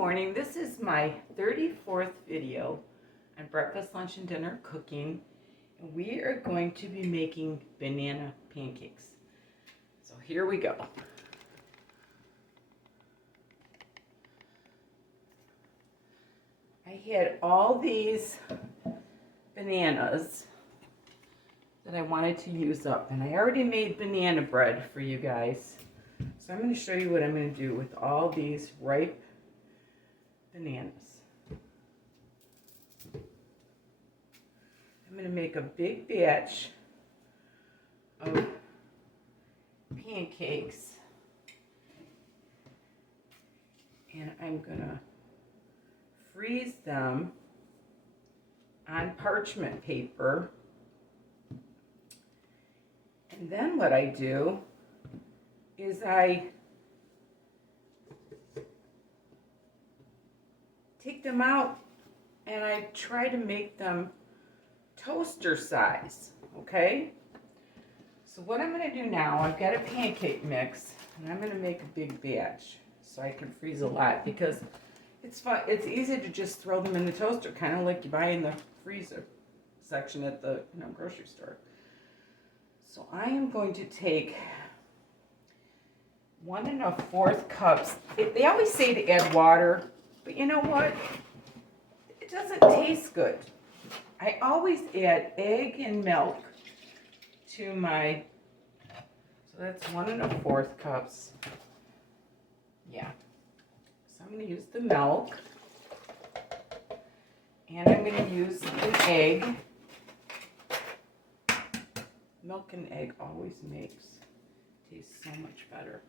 morning. This is my 34th video on breakfast, lunch, and dinner cooking. And we are going to be making banana pancakes. So here we go. I had all these bananas that I wanted to use up, and I already made banana bread for you guys. So I'm going to show you what I'm going to do with all these ripe bananas. I'm going to make a big batch of pancakes, and I'm going to freeze them on parchment paper. And then what I do is I take them out and I try to make them toaster size, okay? So what I'm going to do now, I've got a pancake mix, and I'm going to make a big batch so I can freeze a lot, because it's fun. It's easy to just throw them in the toaster, kind of like you buy in the freezer section at the grocery store. So I am going to take 1 1/4 cups. They always say to add water, but you know what? It doesn't taste good. I always add egg and milk to my, so that's 1 1/4 cups. Yeah. So I'm going to use the milk, and I'm going to use an egg. Milk and egg always tastes so much better.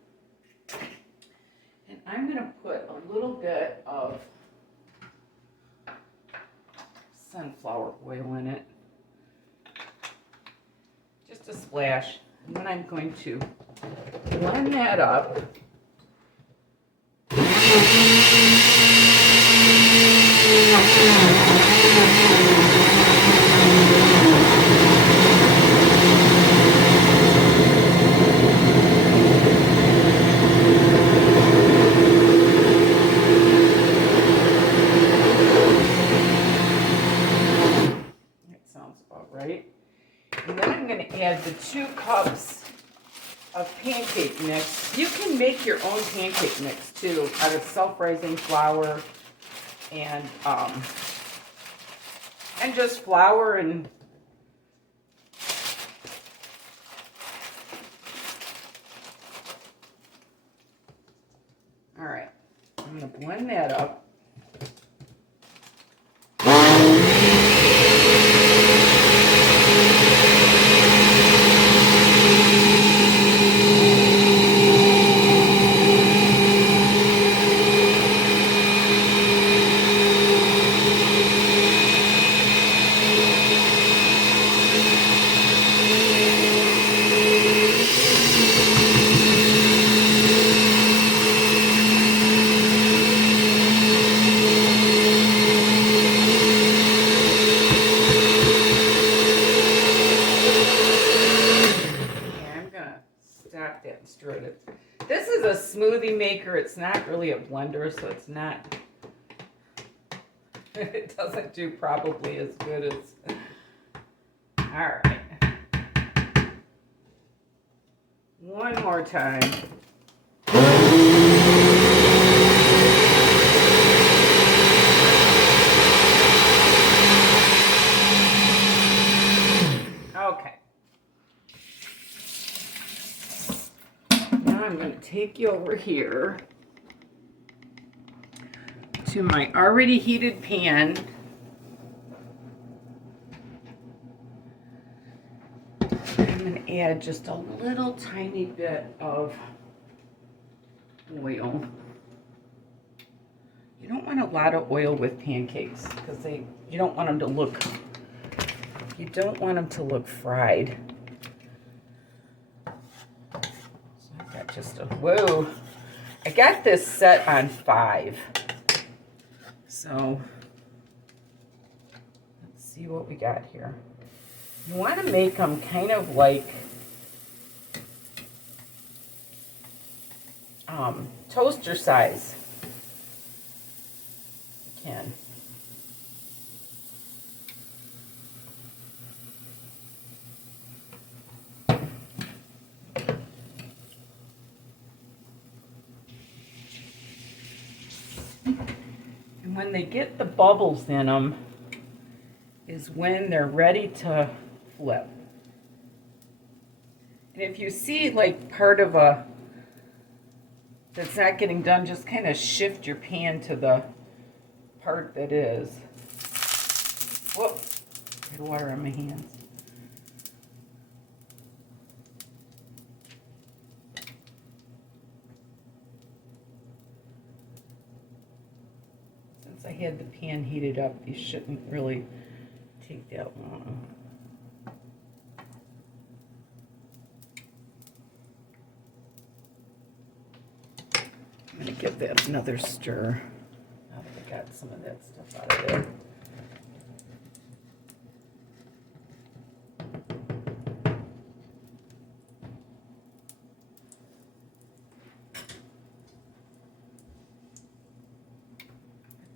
And I'm going to put a little bit of sunflower oil in it. Just a splash. And then I'm going to blend that up. And then I'm going to add the 2 cups of pancake mix. You can make your own pancake mix too out of self-rising flour and just flour and all right. I'm going to blend that up. That and stirred it. This is a smoothie maker. It's not really a blender, so it's not, it doesn't do probably as good as, all right. One more time. Okay. I'm going to take you over here to my already heated pan. I'm going to add just a little tiny bit of oil. You don't want a lot of oil with pancakes because you don't want them to look fried. Whoa, I got this set on 5. So let's see what we got here. You want to make them kind of like toaster size. can. And when they get the bubbles in them is when they're ready to flip. And if you see like part of a that's not getting done, just kind of shift your pan to the part that is. Whoop, I had water on my hands. Since I had the pan heated up, you shouldn't really take that long. I'm going to give that another stir. Now that I got some of that stuff out of there.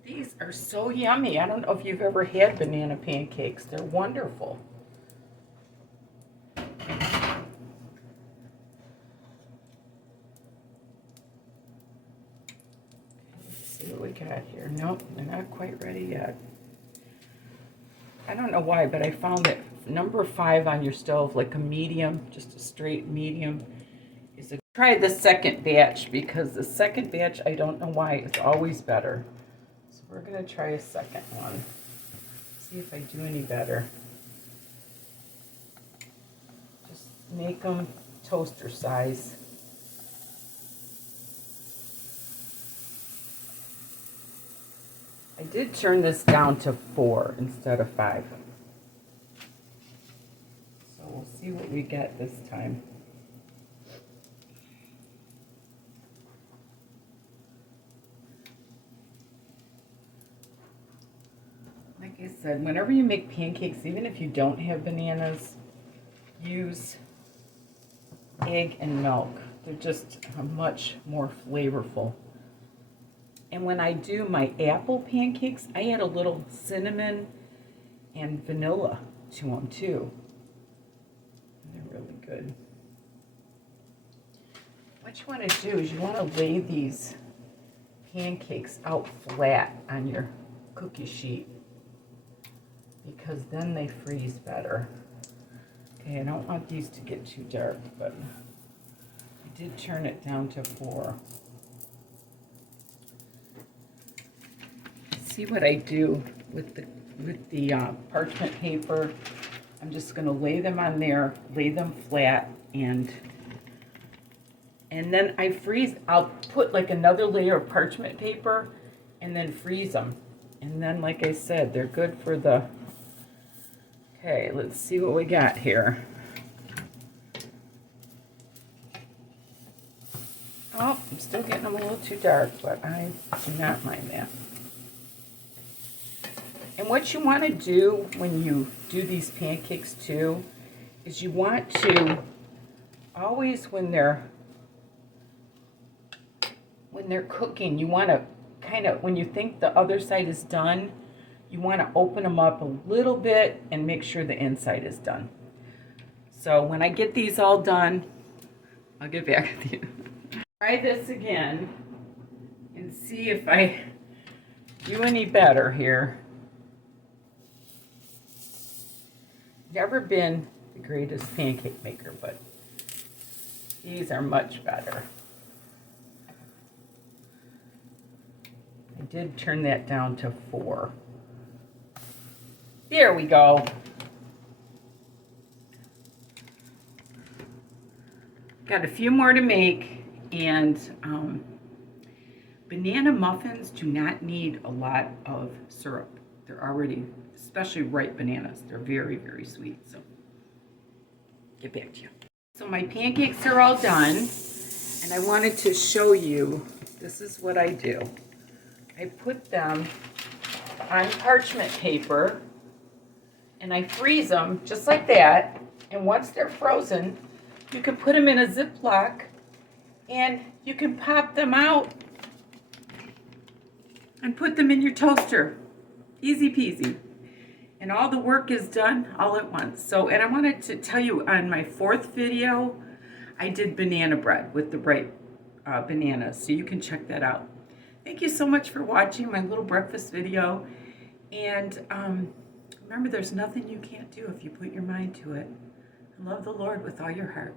These are so yummy. I don't know if you've ever had banana pancakes. They're wonderful. What we got here? Nope, they're not quite ready yet. I don't know why, but I found that number 5 on your stove, like a medium, just a straight medium, is a try the second batch, because the second batch, I don't know why, it's always better. So we're gonna try a second one. See if I do any better. Just make them toaster size. I did turn this down to 4 instead of 5. So we'll see what we get this time. Like I said, whenever you make pancakes, even if you don't have bananas, use egg and milk. They're just much more flavorful. And when I do my apple pancakes, I add a little cinnamon and vanilla to them too. They're really good. What you want to do is you want to lay these pancakes out flat on your cookie sheet, because then they freeze better. Okay, I don't want these to get too dark, but I did turn it down to 4. See what I do with the parchment paper. I'm just going to lay them on there, lay them flat, and then I freeze. I'll put like another layer of parchment paper and then freeze them. And then, like I said, they're good for the... Okay, let's see what we got here. Oh, I'm still getting them a little too dark, but I do not mind that. And what you want to do when you do these pancakes too, is you want to always, when they're cooking, you want to kind of, when you think the other side is done, you want to open them up a little bit and make sure the inside is done. So when I get these all done, I'll get back with you. Try this again and see if I do any better here. Never been the greatest pancake maker, but these are much better. I did turn that down to 4. There we go. Got a few more to make, and banana muffins do not need a lot of syrup. They're already, especially ripe bananas, they're very, very sweet. So, get back to you. So my pancakes are all done, and I wanted to show you, this is what I do. I put them on parchment paper, and I freeze them just like that, and once they're frozen, you can put them in a Ziploc, and you can pop them out and put them in your toaster. Easy peasy. And all the work is done all at once. So, and I wanted to tell you on my 4th video, I did banana bread with the bright bananas. So you can check that out. Thank you so much for watching my little breakfast video. And remember, there's nothing you can't do if you put your mind to it. And love the Lord with all your heart.